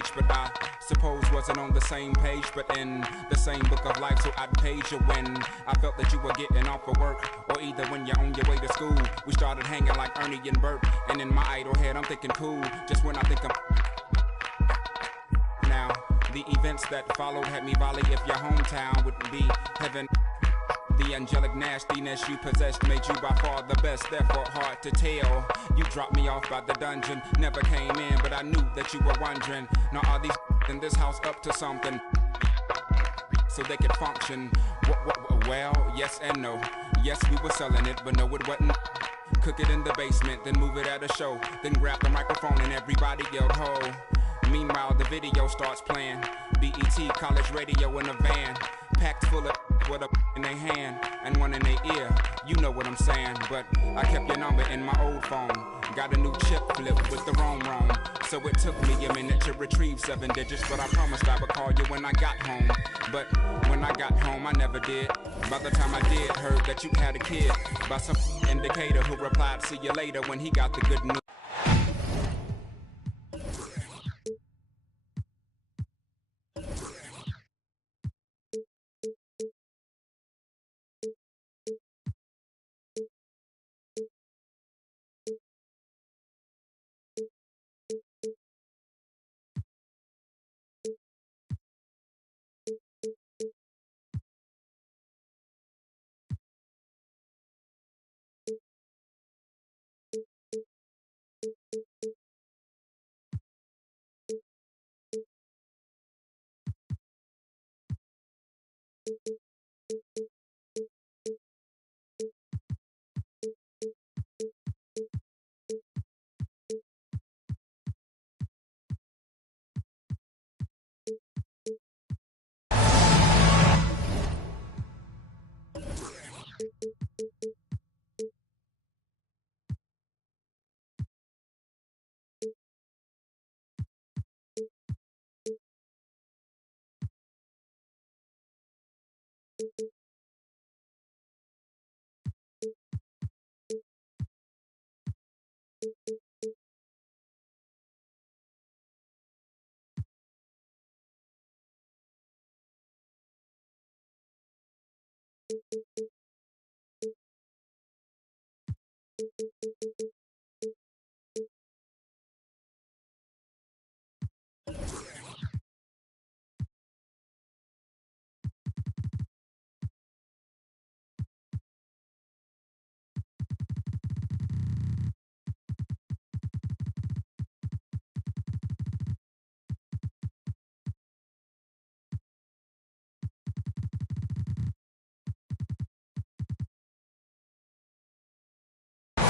age, but I suppose wasn't on the same page, but in the same book of life, so I'd page you when I felt that you were getting off of work, or either when you're on your way to school. We started hanging like Ernie and Bert, and in my idle head I'm thinking cool, just when I think I'm now. The events that followed had me volley if your hometown wouldn't be heaven. The angelic nastiness you possessed made you by far the best, therefore hard to tell. You dropped me off by the dungeon, never came in, but I knew that you were wondering, now are these in this house up to something so they could function? Well, yes and no. Yes, we were selling it, but no, it wasn't. Cook it in the basement, then move it at a show, then grab the microphone and everybody yelled ho. Meanwhile, the video starts playing. BET college radio in a van, packed full of with a in their hand and one in their ear. You know what I'm saying, but I kept your number in my old phone. Got a new chip flip with the wrong. So it took me a minute to retrieve 7 digits, but I promised I would call you when I got home. But when I got home, I never did. By the time I did, heard that you had a kid by some indicator who replied, see you later, when he got the good news.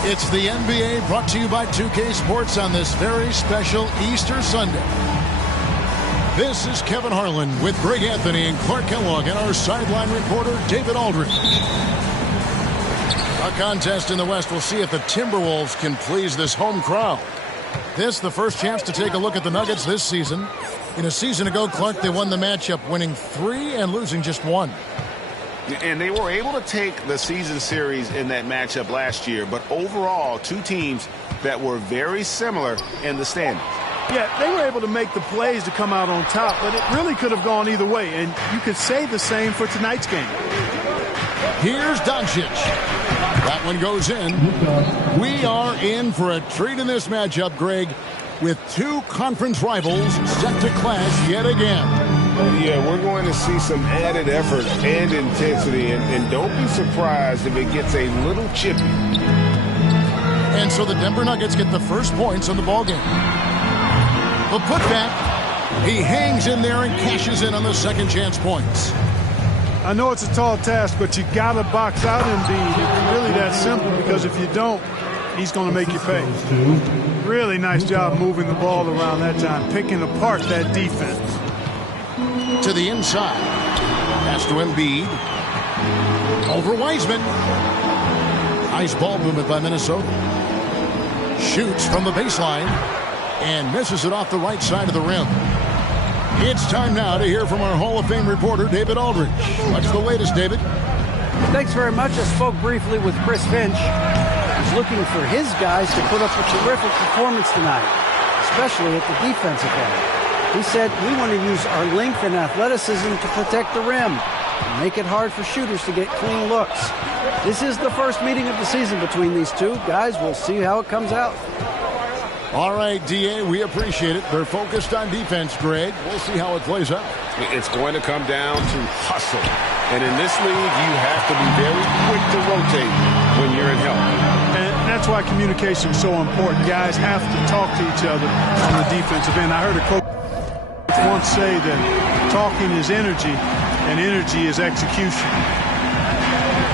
It's the NBA brought to you by 2K Sports on this very special Easter Sunday. This is Kevin Harlan with Greg Anthony and Clark Kellogg and our sideline reporter David Aldridge. A contest in the West will see if the Timberwolves can please this home crowd. This the first chance to take a look at the Nuggets this season. In a season ago, Clark, they won the matchup, winning 3 and losing just 1. And they were able to take the season series in that matchup last year. But overall, two teams that were very similar in the standings. Yeah, they were able to make the plays to come out on top, but it really could have gone either way. And you could say the same for tonight's game. Here's Doncic. That one goes in. We are in for a treat in this matchup, Greg, with two conference rivals set to clash yet again. Yeah, we're going to see some added effort and intensity, and don't be surprised if it gets a little chippy. And so the Denver Nuggets get the first points on the ballgame. The putback, he hangs in there and cashes in on the second chance points. I know it's a tall task, but you got to box out Embiid. It's really that simple, because if you don't, he's going to make you pay. Really nice job moving the ball around that time, picking apart that defense. To the inside. Pass to Embiid. Over Wiseman. Nice ball movement by Minnesota. Shoots from the baseline and misses it off the right side of the rim. It's time now to hear from our Hall of Fame reporter, David Aldridge. What's the latest, David? Thanks very much. I spoke briefly with Chris Finch. He's looking for his guys to put up a terrific performance tonight, especially at the defensive end. He said, we want to use our length and athleticism to protect the rim and make it hard for shooters to get clean looks. This is the first meeting of the season between these two. Guys, we'll see how it comes out. All right, D.A., we appreciate it. They're focused on defense, Greg. We'll see how it plays out. It's going to come down to hustle. And in this league, you have to be very quick to rotate when you're in help. And that's why communication is so important. Guys have to talk to each other on the defensive end. I heard a coach once say that talking is energy and energy is execution.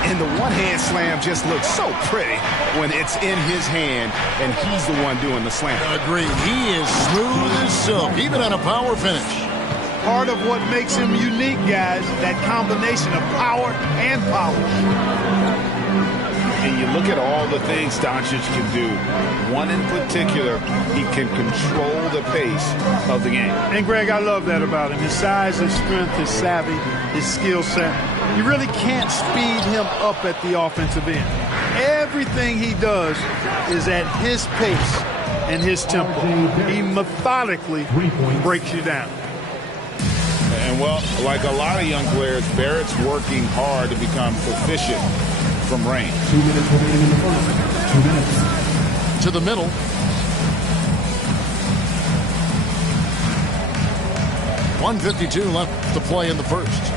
And the one-hand slam just looks so pretty when it's in his hand and he's the one doing the slam. Agreed. He is smooth as silk, even on a power finish. Part of what makes him unique, guys, that combination of power and polish. And you look at all the things Doncic can do. One in particular, he can control the pace of the game. And, Greg, I love that about him. His size, his strength, his savvy, his skill set. You really can't speed him up at the offensive end. Everything he does is at his pace and his tempo. He methodically breaks you down. And, well, like a lot of young players, Barrett's working hard to become proficient from range. 2 minutes remaining in the first. 2 minutes. To the middle. .152 left to play in the first.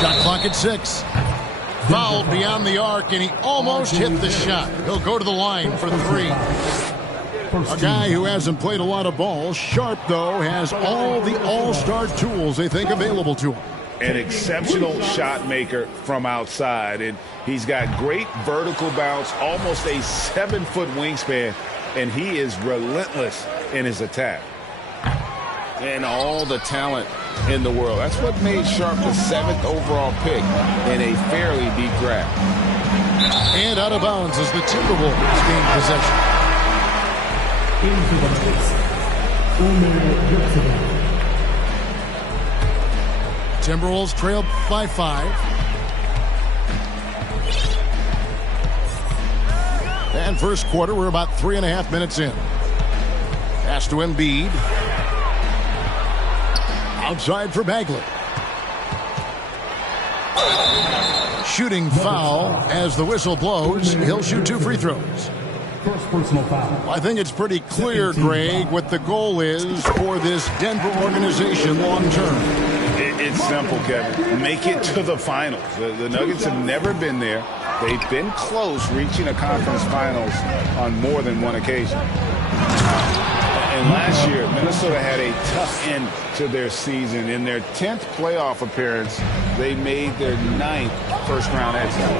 Shot clock at 6. Fouled beyond the arc, and he almost hit the shot. He'll go to the line for 3. A guy who hasn't played a lot of ball. Sharp, though, has all the all-star tools they think available to him. An exceptional shot maker from outside, and he's got great vertical bounce, almost a 7-foot wingspan, and he is relentless in his attack. And all the talent in the world. That's what made Sharp the 7th overall pick in a fairly deep draft. And out of bounds as the Timberwolves gain possession. Timberwolves trail by 5. And first quarter, we're about 3.5 minutes in. Pass to Embiid. Outside for Bagley. Shooting foul as the whistle blows. He'll shoot 2 free throws. First personal foul. Well, I think it's pretty clear, Greg, what the goal is for this Denver organization long term. It's simple, Kevin. Make it to the finals. The Nuggets have never been there. They've been close reaching a conference finals on more than one occasion. And last year, Minnesota had a tough end to their season. In their 10th playoff appearance, they made their 9th first-round exit.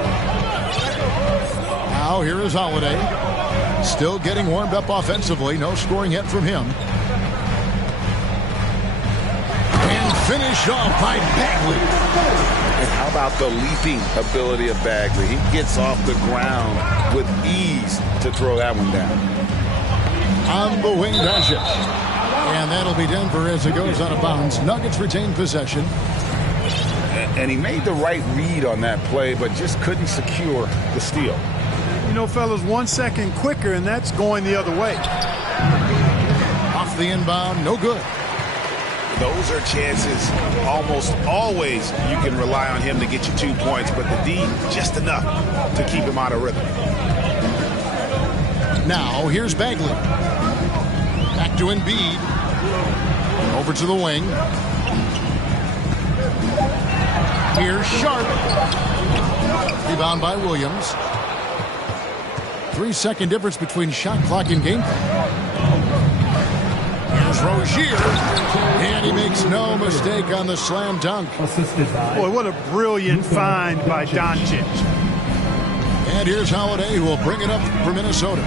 Now here is Holiday. Still getting warmed up offensively. No scoring yet from him. And finished off by Bagley. And how about the leaping ability of Bagley? He gets off the ground with ease to throw that one down. On the wing, Doncic. And that'll be Denver as it goes out of bounds. Nuggets retain possession. And he made the right read on that play, but just couldn't secure the steal. You know, fellas, 1 second quicker, and that's going the other way. Off the inbound, no good. Those are chances almost always you can rely on him to get you 2 points, but the D, just enough to keep him out of rhythm. Now, here's Bagley. Back to Embiid. Over to the wing. Here's Sharp. Rebound by Williams. 3-second difference between shot clock and game clock. Here's Rozier. And he makes no mistake on the slam dunk. Boy, what a brilliant find by Doncic. And here's Holiday, who will bring it up for Minnesota.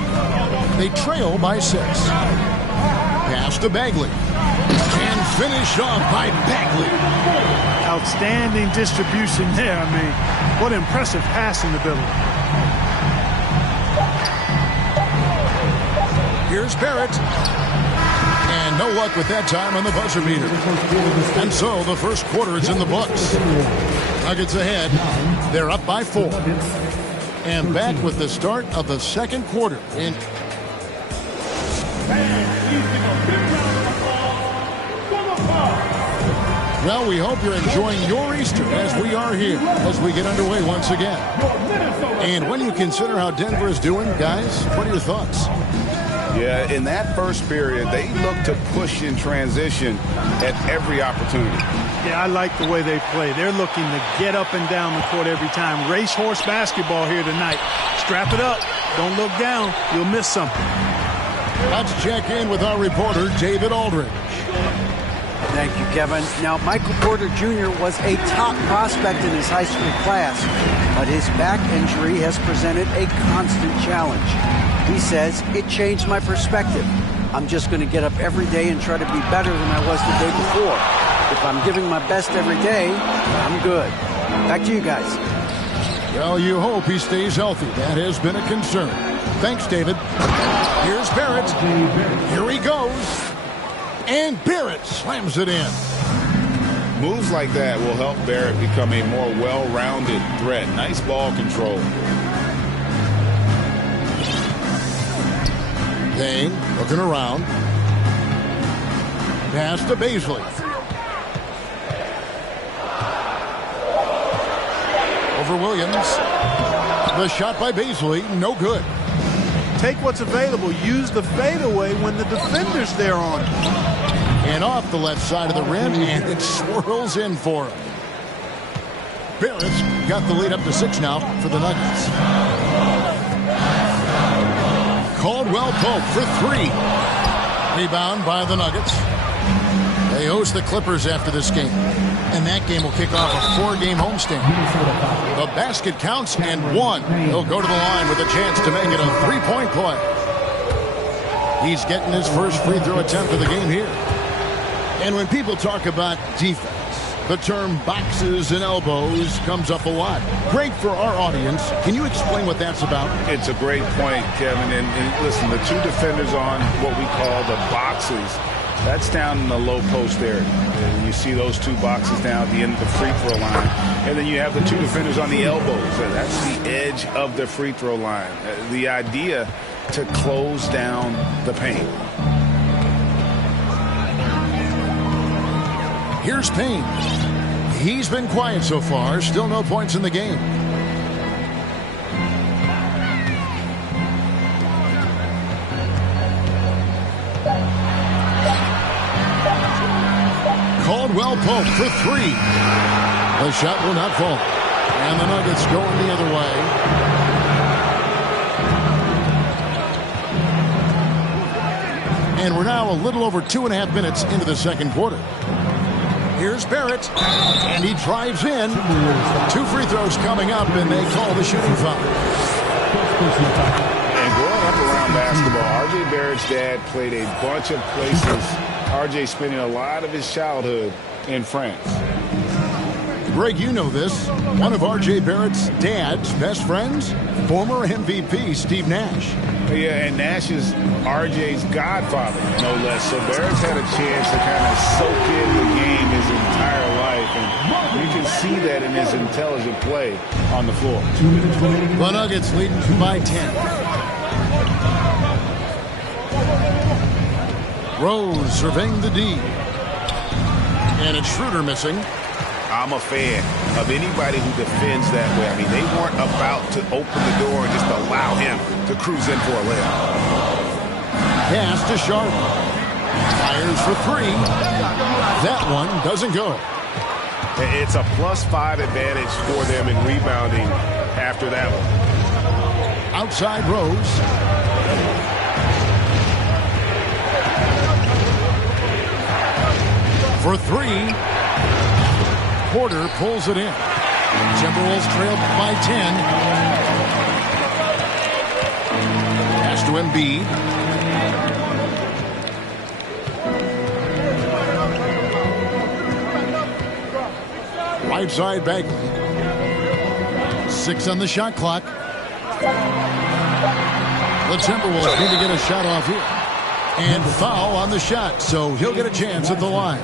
They trail by 6. Pass to Bagley. And finished off by Bagley. Outstanding distribution there. I mean, what impressive passing ability. Here's Barrett. And no luck with that time on the buzzer beater. And so the first quarter is in the books. Nuggets ahead. They're up by 4. And back with the start of the second quarter. Well, we hope you're enjoying your Easter as we are here as we get underway once again. And when you consider how Denver is doing, guys, what are your thoughts? Yeah, in that first period, they looked to push in transition at every opportunity. Yeah, I like the way they play. They're looking to get up and down the court every time. Racehorse basketball here tonight. Strap it up. Don't look down. You'll miss something. Let's check in with our reporter, David Aldridge. Thank you, Kevin. Now, Michael Porter Jr. was a top prospect in his high school class, but his back injury has presented a constant challenge. He says, it changed my perspective. I'm just going to get up every day and try to be better than I was the day before. If I'm giving my best every day, I'm good. Back to you guys. Well, you hope he stays healthy. That has been a concern. Thanks, David. Here's Barrett. Here he goes. And Barrett slams it in. Moves like that will help Barrett become a more well-rounded threat. Nice ball control. Dane looking around. Pass to Baisley. Over Williams. The shot by Baisley, no good. Take what's available. Use the fadeaway when the defender's there on it. And off the left side of the rim, and it swirls in for him. Barrett's got the lead up to 6 now for the Nuggets. Caldwell Pope for 3. Rebound by the Nuggets. They host the Clippers after this game. And that game will kick off a 4-game homestand. The basket counts and 1. He'll go to the line with a chance to make it a 3-point play. He's getting his first free throw attempt of the game here. And when people talk about defense, the term boxes and elbows comes up a lot. Great for our audience. Can you explain what that's about? It's a great point, Kevin. And listen, the two defenders on what we call the boxes, that's down in the low post area. And you see those two boxes down at the end of the free throw line. And then you have the two defenders on the elbows. That's the edge of the free throw line. The idea to close down the paint. Here's Payne. He's been quiet so far. Still no points in the game. Caldwell Pope for 3. The shot will not fall. And the Nuggets going the other way. And we're now a little over 2.5 minutes into the second quarter. Here's Barrett, and he drives in. 2 free throws coming up, and they call the shooting foul. And growing up around basketball, R.J. Barrett's dad played a bunch of places. R.J. spending a lot of his childhood in France. Greg, you know this. One of R.J. Barrett's dad's best friends, former MVP Steve Nash. Yeah, and Nash is R.J.'s godfather, no less. So Barrett's had a chance to kind of soak in the game his entire life. And you can see that in his intelligent play on the floor. The Nuggets lead by 10. Rose surveying the D. And it's Schroeder missing. I'm a fan of anybody who defends that way. I mean, they weren't about to open the door and just allow him to cruise in for a layup. Pass to Sharp. Fires for 3. That one doesn't go. It's a +5 advantage for them in rebounding after that one. Outside Rose. For 3. Porter pulls it in. Timberwolves trail by 10. Pass to Embiid. Right side Bagley. 6 on the shot clock. The Timberwolves need to get a shot off here. And foul on the shot, so he'll get a chance at the line.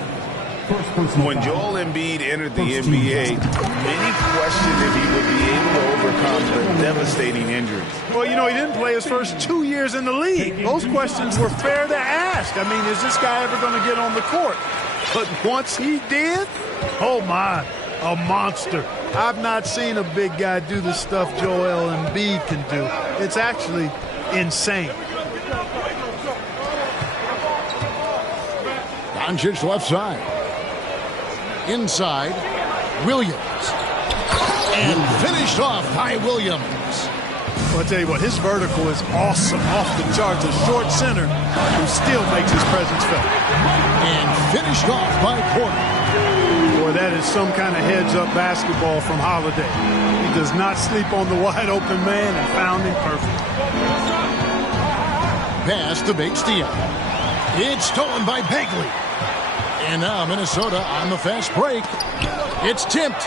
When Joel Embiid entered the NBA, many questioned if he would be able to overcome the devastating injuries. Well, you know, he didn't play his first 2 years in the league. Those questions were fair to ask. I mean, is this guy ever going to get on the court? But once he did, oh my, a monster. I've not seen a big guy do the stuff Joel Embiid can do. It's actually insane. Doncic left side. Inside, Williams. And finished off by Williams. Well, I'll tell you what, his vertical is awesome, off the charts. A short center who still makes his presence felt. And finished off by Porter. Boy, that is some kind of heads-up basketball from Holiday. He does not sleep on the wide-open man and found him perfect. Pass to Bates-Diop. It's stolen by Bagley. And now Minnesota on the fast break. It's tipped.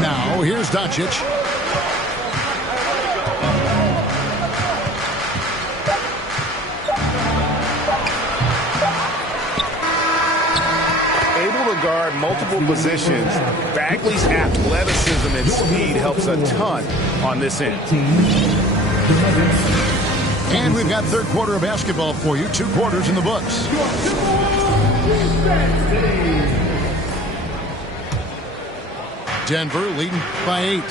Now here's Doncic. Able to guard multiple positions. Bagley's athleticism and speed helps a ton on this end. And we've got third quarter of basketball for you. 2 quarters in the books. Denver leading by 8.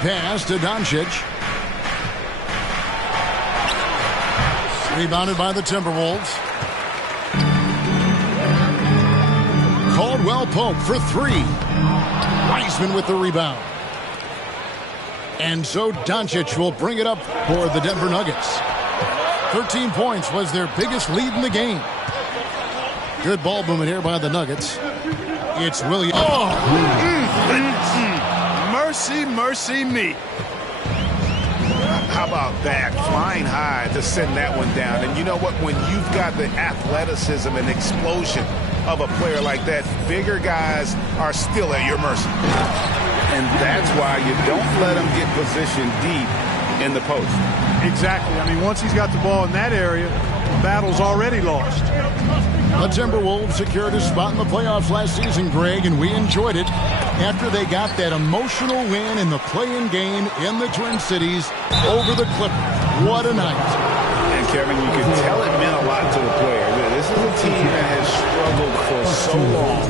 Pass to Doncic. Rebounded by the Timberwolves. Caldwell Pope for 3. Wiseman with the rebound. And so Doncic will bring it up for the Denver Nuggets. 13 points was their biggest lead in the game. Good ball movement here by the Nuggets. It's Williams. Oh! Mercy, mercy me. How about that? Flying high to send that one down. And you know what? When you've got the athleticism and explosion of a player like that, bigger guys are still at your mercy. And that's why you don't let him get positioned deep in the post. Exactly. I mean, once he's got the ball in that area, the battle's already lost. The Timberwolves secured a spot in the playoffs last season, Greg, and we enjoyed it after they got that emotional win in the play-in game in the Twin Cities over the Clippers. What a night. And, Kevin, you can tell it meant a lot to the player. This is a team that has struggled for so long.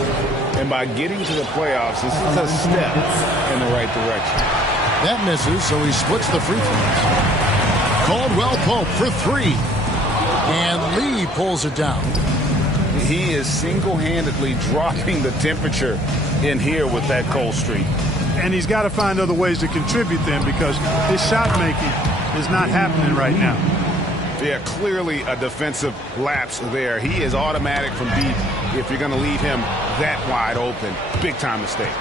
And by getting to the playoffs, this is a step in the right direction. That misses, so he splits the free throws. Caldwell Pope for 3. And Lee pulls it down. He is single-handedly dropping the temperature in here with that cold streak. And he's got to find other ways to contribute then, because his shot making is not happening right now. Yeah, clearly a defensive lapse there. He is automatic from deep if you're going to leave him that wide open. Big time mistake.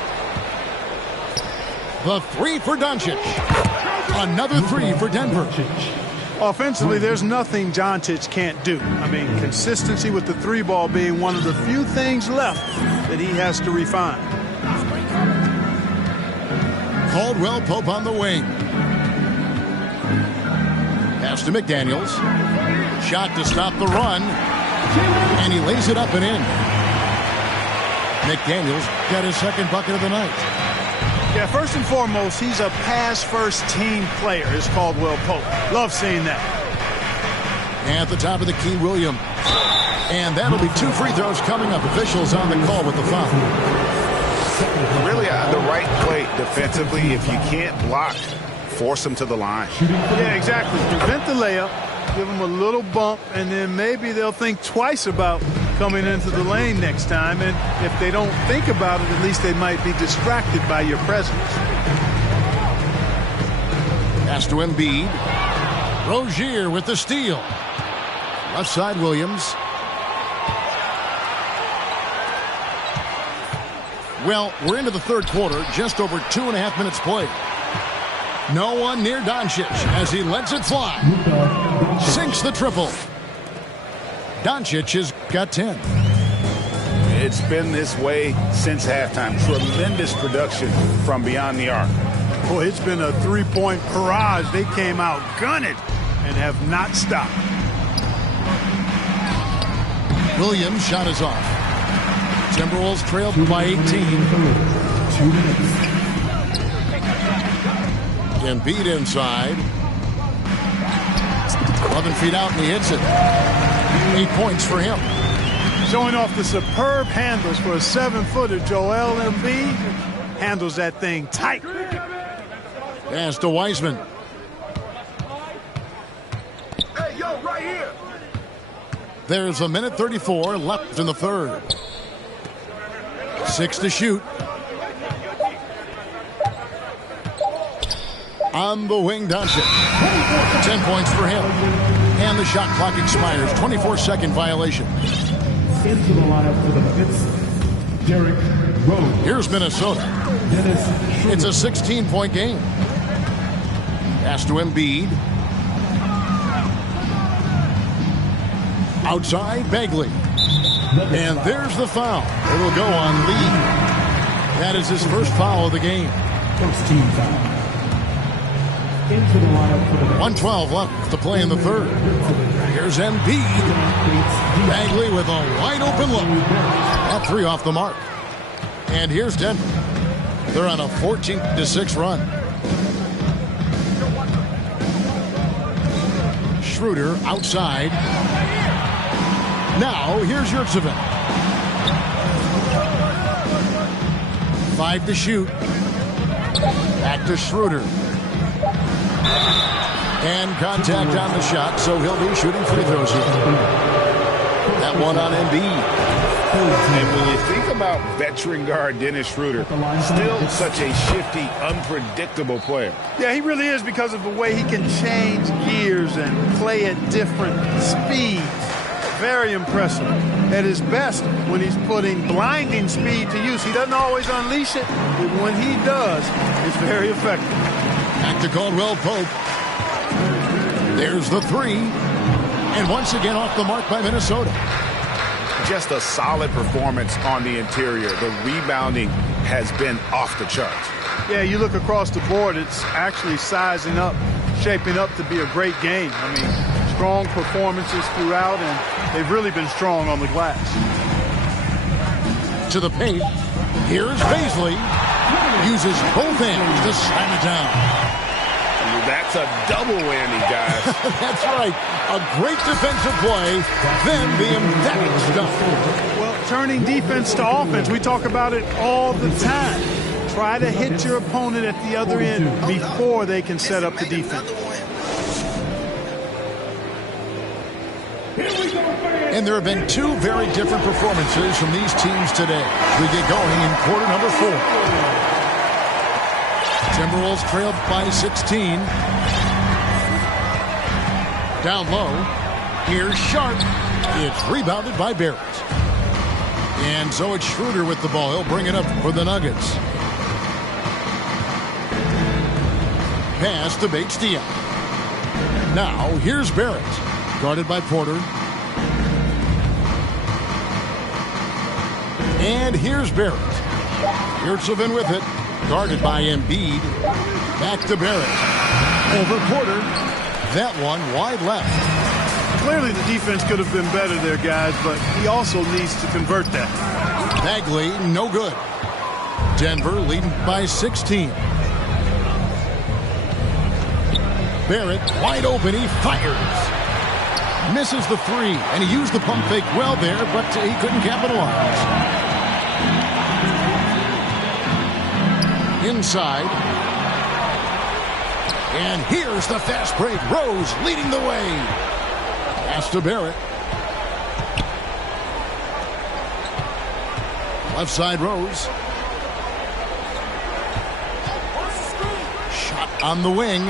The 3 for Doncic. Another 3 for Denver. Offensively, there's nothing Doncic can't do. I mean, consistency with the 3 ball being one of the few things left that he has to refine. Caldwell Pope on the wing. Pass to McDaniels. Shot to stop the run. And he lays it up and in. McDaniels got his second bucket of the night. Yeah, first and foremost, he's a pass-first team player, is Caldwell Pope. Love seeing that. At the top of the key, Williams. And that'll be 2 free throws coming up. Officials on the call with the foul. Really the right play defensively. If you can't block, force him to the line. Yeah, exactly. Prevent the layup, give him a little bump, and then maybe they'll think twice about coming into the lane next time. And if they don't think about it, at least they might be distracted by your presence. Pass to Embiid. Rozier with the steal. Left side, Williams. Well, we're into the third quarter, just over 2.5 minutes played. No one near Doncic as he lets it fly. Sinks the triple. Doncic has got 10. It's been this way since halftime. Tremendous production from beyond the arc. Boy, it's been a 3-point barrage. They came out gunning and have not stopped. Williams' shot is off. Timberwolves trailed by 18. 2 minutes. Embiid inside. 11 feet out, and he hits it. 8 points for him. Showing off the superb handles for a 7-footer. Joel Embiid handles that thing tight. Pass to Wiseman. Hey, yo, right here. There's 1:34 left in the third. 6 to shoot. On the wing, Doncic. 10 points for him. And the shot clock expires. 24-second violation. Into the lineup for the Knicks, Derrick Rose. Here's Minnesota. It's a 16-point game. Pass to Embiid. Outside, Bagley. And there's the foul. It'll go on Lee. That is his first foul of the game. First team foul. Into the lineup for the 1:12 left to play in the third. Here's Embiid. Bagley with a wide open look. That 3 off the mark. And here's Denver. They're on a 14-6 run. Schroeder outside. Now here's Yurtseven. 5 to shoot. Back to Schroeder. And contact on the shot, so he'll be shooting free throws here. That one on Embiid. And when you think about veteran guard Dennis Schroeder, still such a shifty, unpredictable player. Yeah, he really is, because of the way he can change gears and play at different speeds. Very impressive. At his best, when he's putting blinding speed to use, he doesn't always unleash it, but when he does, it's very effective. Back to Caldwell Pope. There's the 3. And once again off the mark by Minnesota. Just a solid performance on the interior. The rebounding has been off the charts. Yeah, you look across the board, it's actually sizing up, shaping up to be a great game. I mean, strong performances throughout, and they've really been strong on the glass. To the paint. Here's Paisley. Uses both hands to slam it down. That's a double whammy, guys. That's right. A great defensive play, then the emphatic stuff. Well, turning defense to offense, we talk about it all the time. Try to hit your opponent at the other end before they can set up the defense. And there have been 2 very different performances from these teams today. We get going in quarter number 4. Timberwolves trailed by 16. Down low. Here's Sharp. It's rebounded by Barrett. And so it's Schroeder with the ball. He'll bring it up for the Nuggets. Pass to Bates-Diop. Now here's Barrett. Guarded by Porter. And here's Barrett. Yurtseven with it. Guarded by Embiid. Back to Barrett. Over Porter. That one wide left. Clearly the defense could have been better there, guys, but he also needs to convert that. Bagley, no good. Denver leading by 16. Barrett, wide open, he fires. Misses the 3, and he used the pump fake well there, but he couldn't capitalize. Inside. And here's the fast break. Rose leading the way. Pass to Barrett. Left side Rose. Shot on the wing.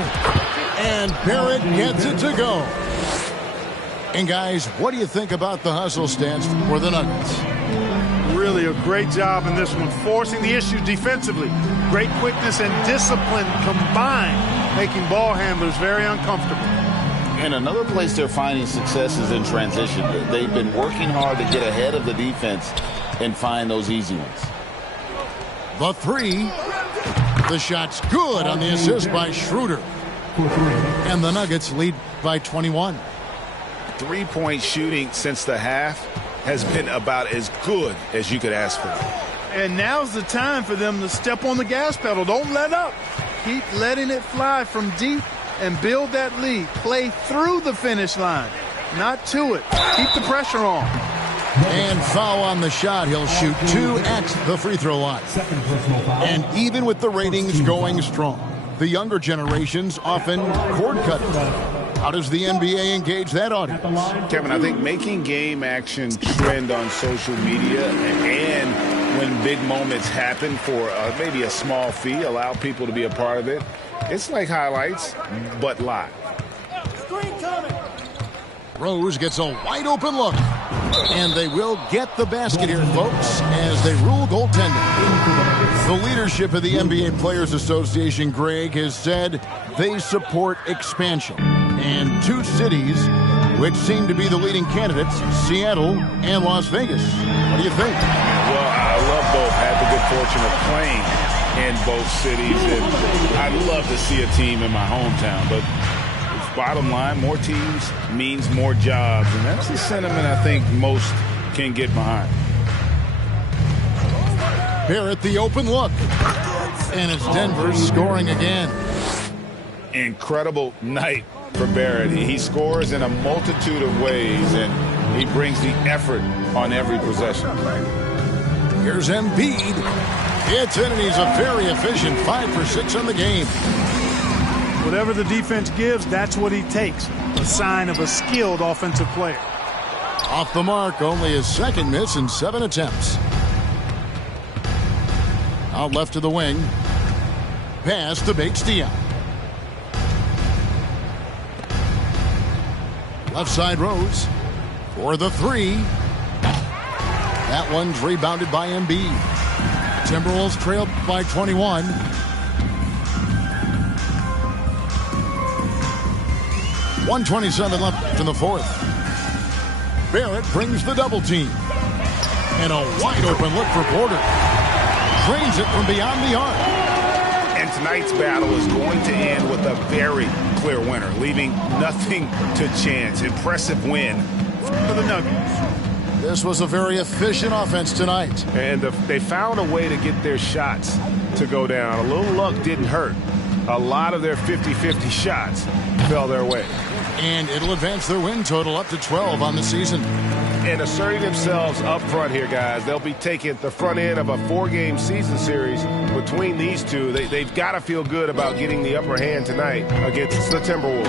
And Barrett gets it to go. And guys, what do you think about the hustle stance for the Nuggets? Really a great job in this one, forcing the issue defensively. Great quickness and discipline combined, making ball handlers very uncomfortable. And another place they're finding success is in transition. They've been working hard to get ahead of the defense and find those easy ones. The 3. The shot's good on the assist by Schroeder. And the Nuggets lead by 21. 3-point shooting since the half has been about as good as you could ask for. And now's the time for them to step on the gas pedal. Don't let up. Keep letting it fly from deep and build that lead. Play through the finish line, not to it. Keep the pressure on. And foul on the shot. He'll shoot 2 at the free throw line. And even with the ratings going strong, the younger generations often cord cutting. How does the NBA engage that audience? Kevin, I think making game action trend on social media and when big moments happen for maybe a small fee, allow people to be a part of it. It's like highlights, but live. Rose gets a wide open look. And they will get the basket here, folks, as they rule goaltending. The leadership of the NBA Players Association, Greg, has said they support expansion. And 2 cities which seem to be the leading candidates, Seattle and Las Vegas. What do you think? Well, I love both. Had the good fortune of playing in both cities. And I'd love to see a team in my hometown, but bottom line, more teams means more jobs, and that's the sentiment I think most can get behind. Barrett, the open look. And it's Denver scoring again. Incredible night for Barrett. He scores in a multitude of ways, and he brings the effort on every possession. Here's Embiid. It's in, and he's a very efficient 5 for 6 on the game. Whatever the defense gives, that's what he takes. A sign of a skilled offensive player. Off the mark, only his 2nd miss in 7 attempts. Out left to the wing. Pass to Bates-Diop. Left side Rose for the 3. That one's rebounded by Embiid. Timberwolves trailed by 21. .127 left in the 4th. Barrett brings the double team. And a wide open look for Porter. Drains it from beyond the arc. And tonight's battle is going to end with a very clear winner, leaving nothing to chance. Impressive win for the Nuggets. This was a very efficient offense tonight. And they found a way to get their shots to go down. A little luck didn't hurt. A lot of their 50-50 shots fell their way. And it'll advance their win total up to 12 on the season. And asserting themselves up front here, guys. They'll be taking the front end of a 4-game season series between these two. They've got to feel good about getting the upper hand tonight against the Timberwolves.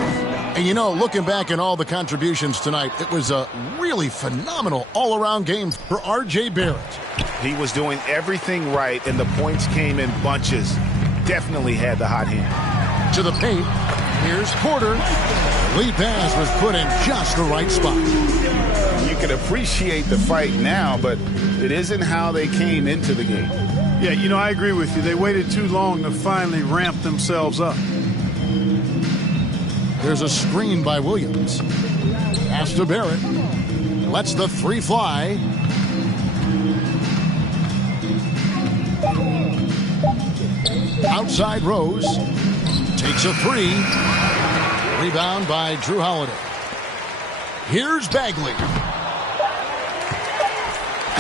And, you know, looking back at all the contributions tonight, it was a really phenomenal all-around game for R.J. Barrett. He was doing everything right, and the points came in bunches. Definitely had the hot hand. To the paint. Here's Porter. Lead pass was put in just the right spot. You can appreciate the fight now, but it isn't how they came into the game. Yeah, you know, I agree with you. They waited too long to finally ramp themselves up. There's a screen by Williams. Pass to Barrett. Lets the 3 fly. Outside Rose. Takes a 3. Rebound by Drew Holiday. Here's Bagley.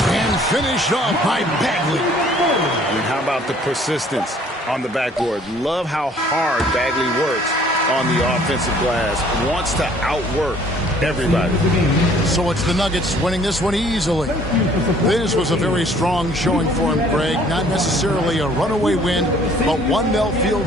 And finished off by Bagley. And how about the persistence on the backboard? Love how hard Bagley works on the offensive glass. Wants to outwork everybody. So it's the Nuggets winning this one easily. This was a very strong showing for him, Greg. Not necessarily a runaway win, but one they'll feel